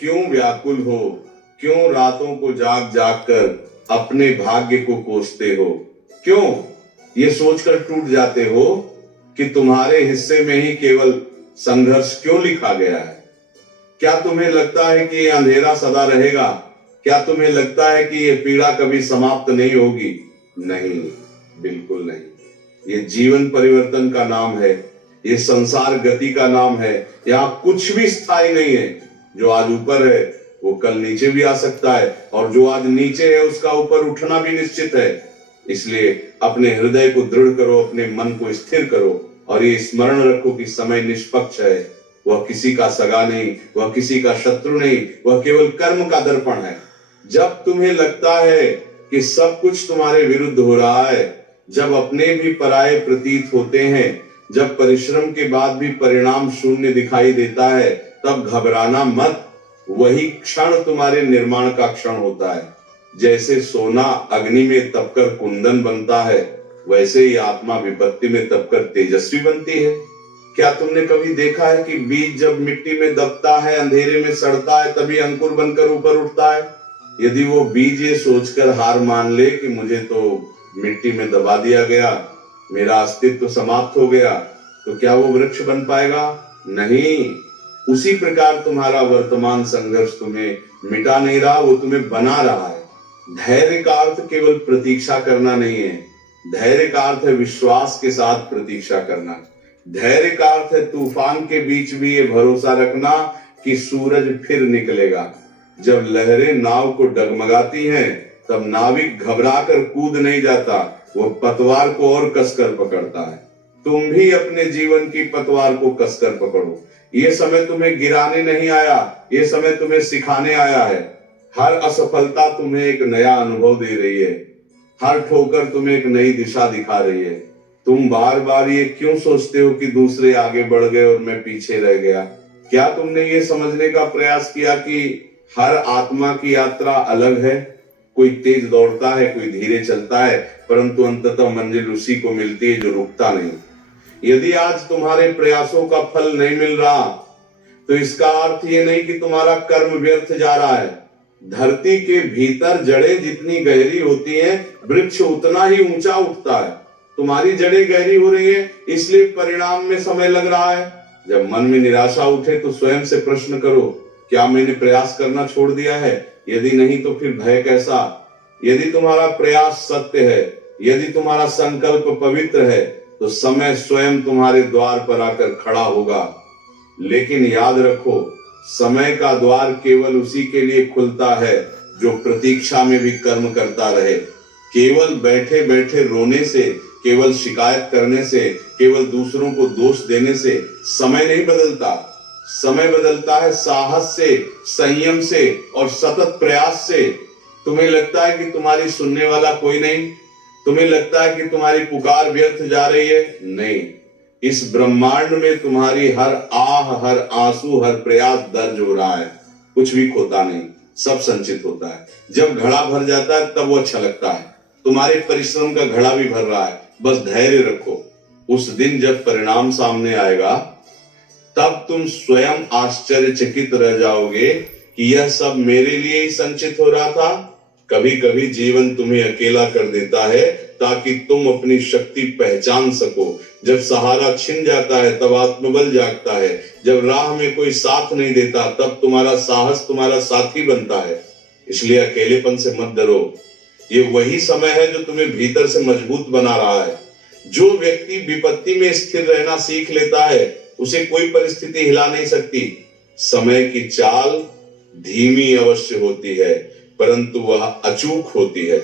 क्यों व्याकुल हो, क्यों रातों को जाग जाग कर अपने भाग्य को कोसते हो, क्यों ये सोचकर टूट जाते हो कि तुम्हारे हिस्से में ही केवल संघर्ष क्यों लिखा गया है। क्या तुम्हें लगता है कि ये अंधेरा सदा रहेगा? क्या तुम्हें लगता है कि ये पीड़ा कभी समाप्त नहीं होगी? नहीं, बिल्कुल नहीं। ये जीवन परिवर्तन का नाम है, ये संसार गति का नाम है। यहाँ कुछ भी स्थायी नहीं है। जो आज ऊपर है वो कल नीचे भी आ सकता है, और जो आज नीचे है उसका ऊपर उठना भी निश्चित है। इसलिए अपने हृदय को दृढ़ करो, अपने मन को स्थिर करो, और ये स्मरण रखो कि समय निष्पक्ष है। वह किसी का सगा नहीं, वह किसी का शत्रु नहीं, वह केवल कर्म का दर्पण है। जब तुम्हें लगता है कि सब कुछ तुम्हारे विरुद्ध हो रहा है, जब अपने भी पराये प्रतीत होते हैं, जब परिश्रम के बाद भी परिणाम शून्य दिखाई देता है, तब घबराना मत। वही क्षण तुम्हारे निर्माण का क्षण होता है। जैसे सोना अग्नि में तपकर कुंदन बनता है, वैसे ही आत्मा विपत्ति में तपकर तेजस्वी बनती है। क्या तुमने कभी देखा है कि बीज जब मिट्टी में दबता है, अंधेरे में सड़ता है, तभी अंकुर बनकर ऊपर उठता है? यदि वो बीज ये सोचकर हार मान ले कि मुझे तो मिट्टी में दबा दिया गया, मेरा अस्तित्व तो समाप्त हो गया, तो क्या वो वृक्ष बन पाएगा? नहीं। उसी प्रकार तुम्हारा वर्तमान संघर्ष तुम्हें मिटा नहीं रहा, वो तुम्हें बना रहा है। धैर्य का अर्थ केवल प्रतीक्षा करना नहीं है। धैर्य का अर्थ है विश्वास के साथ प्रतीक्षा करना। धैर्य का अर्थ है तूफान के बीच भी ये भरोसा रखना कि सूरज फिर निकलेगा। जब लहरें नाव को डगमगाती हैं, तब नाविक घबराकर कूद नहीं जाता, वो पतवार को और कसकर पकड़ता है। तुम भी अपने जीवन की पतवार को कसकर पकड़ो। ये समय तुम्हें गिराने नहीं आया, ये समय तुम्हें सिखाने आया है। हर असफलता तुम्हें एक नया अनुभव दे रही है, हर ठोकर तुम्हें एक नई दिशा दिखा रही है। तुम बार बार ये क्यों सोचते हो कि दूसरे आगे बढ़ गए और मैं पीछे रह गया? क्या तुमने ये समझने का प्रयास किया कि हर आत्मा की यात्रा अलग है? कोई तेज दौड़ता है, कोई धीरे चलता है, परंतु अंततः मंजिल उसी को मिलती है जो रुकता नहीं। यदि आज तुम्हारे प्रयासों का फल नहीं मिल रहा, तो इसका अर्थ ये नहीं कि तुम्हारा कर्म व्यर्थ जा रहा है। धरती के भीतर जड़ें जितनी गहरी होती हैं, वृक्ष उतना ही ऊंचा उठता है। तुम्हारी जड़ें गहरी हो रही है, इसलिए परिणाम में समय लग रहा है। जब मन में निराशा उठे तो स्वयं से प्रश्न करो, क्या मैंने प्रयास करना छोड़ दिया है? यदि नहीं तो फिर भय कैसा? यदि तुम्हारा प्रयास सत्य है, यदि तुम्हारा संकल्प पवित्र है, तो समय स्वयं तुम्हारे द्वार पर आकर खड़ा होगा। लेकिन याद रखो, समय का द्वार केवल उसी के लिए खुलता है जो प्रतीक्षा में भी कर्म करता रहे। केवल बैठे बैठे रोने से, केवल शिकायत करने से, केवल दूसरों को दोष देने से समय नहीं बदलता। समय बदलता है साहस से, संयम से और सतत प्रयास से। तुम्हें लगता है कि तुम्हारी सुनने वाला कोई नहीं? तुम्हें लगता है कि तुम्हारी पुकार व्यर्थ जा रही है? नहीं। इस ब्रह्मांड में तुम्हारी हर आह, हर आंसू, हर प्रयास दर्ज हो रहा है। कुछ भी खोता नहीं, सब संचित होता है। जब घड़ा भर जाता है तब वो अच्छा लगता है। तुम्हारे परिश्रम का घड़ा भी भर रहा है, बस धैर्य रखो। उस दिन जब परिणाम सामने आएगा, तब तुम स्वयं आश्चर्यचकित रह जाओगे कि यह सब मेरे लिए ही संचित हो रहा था। कभी कभी जीवन तुम्हें अकेला कर देता है ताकि तुम अपनी शक्ति पहचान सको। जब सहारा छिन जाता है तब आत्मबल जागता है। जब राह में कोई साथ नहीं देता तब तुम्हारा साहस तुम्हारा साथी बनता है। इसलिए अकेलेपन से मत डरो। ये वही समय है जो तुम्हें भीतर से मजबूत बना रहा है। जो व्यक्ति विपत्ति में स्थिर रहना सीख लेता है, उसे कोई परिस्थिति हिला नहीं सकती। समय की चाल धीमी अवश्य होती है, परंतु वह अचूक होती है।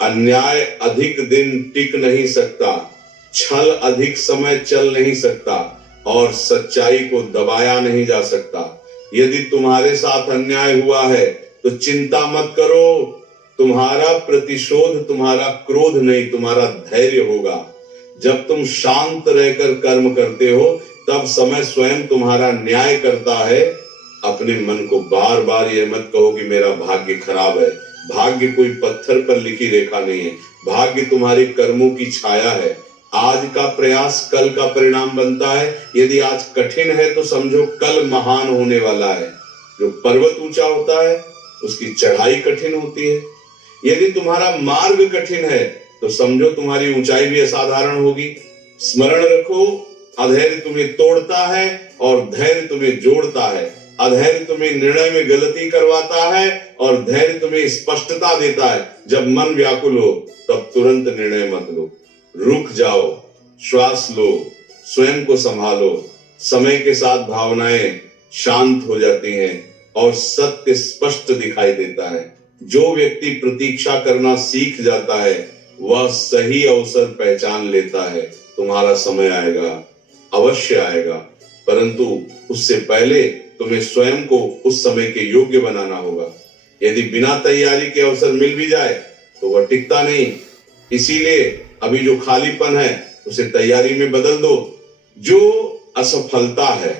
अन्याय अधिक दिन टिक नहीं सकता, छल अधिक समय चल नहीं सकता, और सच्चाई को दबाया नहीं जा सकता। यदि तुम्हारे साथ अन्याय हुआ है तो चिंता मत करो। तुम्हारा प्रतिशोध तुम्हारा क्रोध नहीं, तुम्हारा धैर्य होगा। जब तुम शांत रहकर कर्म करते हो, तब समय स्वयं तुम्हारा न्याय करता है। अपने मन को बार बार यह मत कहो कि मेरा भाग्य खराब है। भाग्य कोई पत्थर पर लिखी रेखा नहीं है। भाग्य तुम्हारे कर्मों की छाया है। आज का प्रयास कल का परिणाम बनता है। यदि आज कठिन है तो समझो कल महान होने वाला है। जो पर्वत ऊंचा होता है उसकी चढ़ाई कठिन होती है। यदि तुम्हारा मार्ग कठिन है तो समझो तुम्हारी ऊंचाई भी असाधारण होगी। स्मरण रखो, अधैर्य तुम्हें तोड़ता है और धैर्य तुम्हें जोड़ता है। अधैर्य तुम्हें निर्णय में गलती करवाता है और धैर्य तुम्हें स्पष्टता देता है। जब मन व्याकुल हो तब तुरंत निर्णय मत लो, रुक जाओ, श्वास लो, स्वयं को संभालो। समय के साथ भावनाएं शांत हो जाती हैं और सत्य स्पष्ट दिखाई देता है। जो व्यक्ति प्रतीक्षा करना सीख जाता है वह सही अवसर पहचान लेता है। तुम्हारा समय आएगा, अवश्य आएगा, परंतु उससे पहले तुम्हें स्वयं को उस समय के योग्य बनाना होगा। यदि बिना तैयारी के अवसर मिल भी जाए तो वह टिकता नहीं। इसीलिए अभी जो खालीपन है उसे तैयारी में बदल दो। जो असफलता है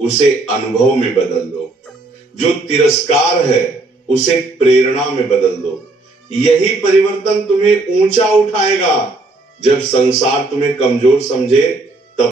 उसे अनुभव में बदल दो। जो तिरस्कार है उसे प्रेरणा में बदल दो। यही परिवर्तन तुम्हें ऊंचा उठाएगा। जब संसार तुम्हें कमजोर समझे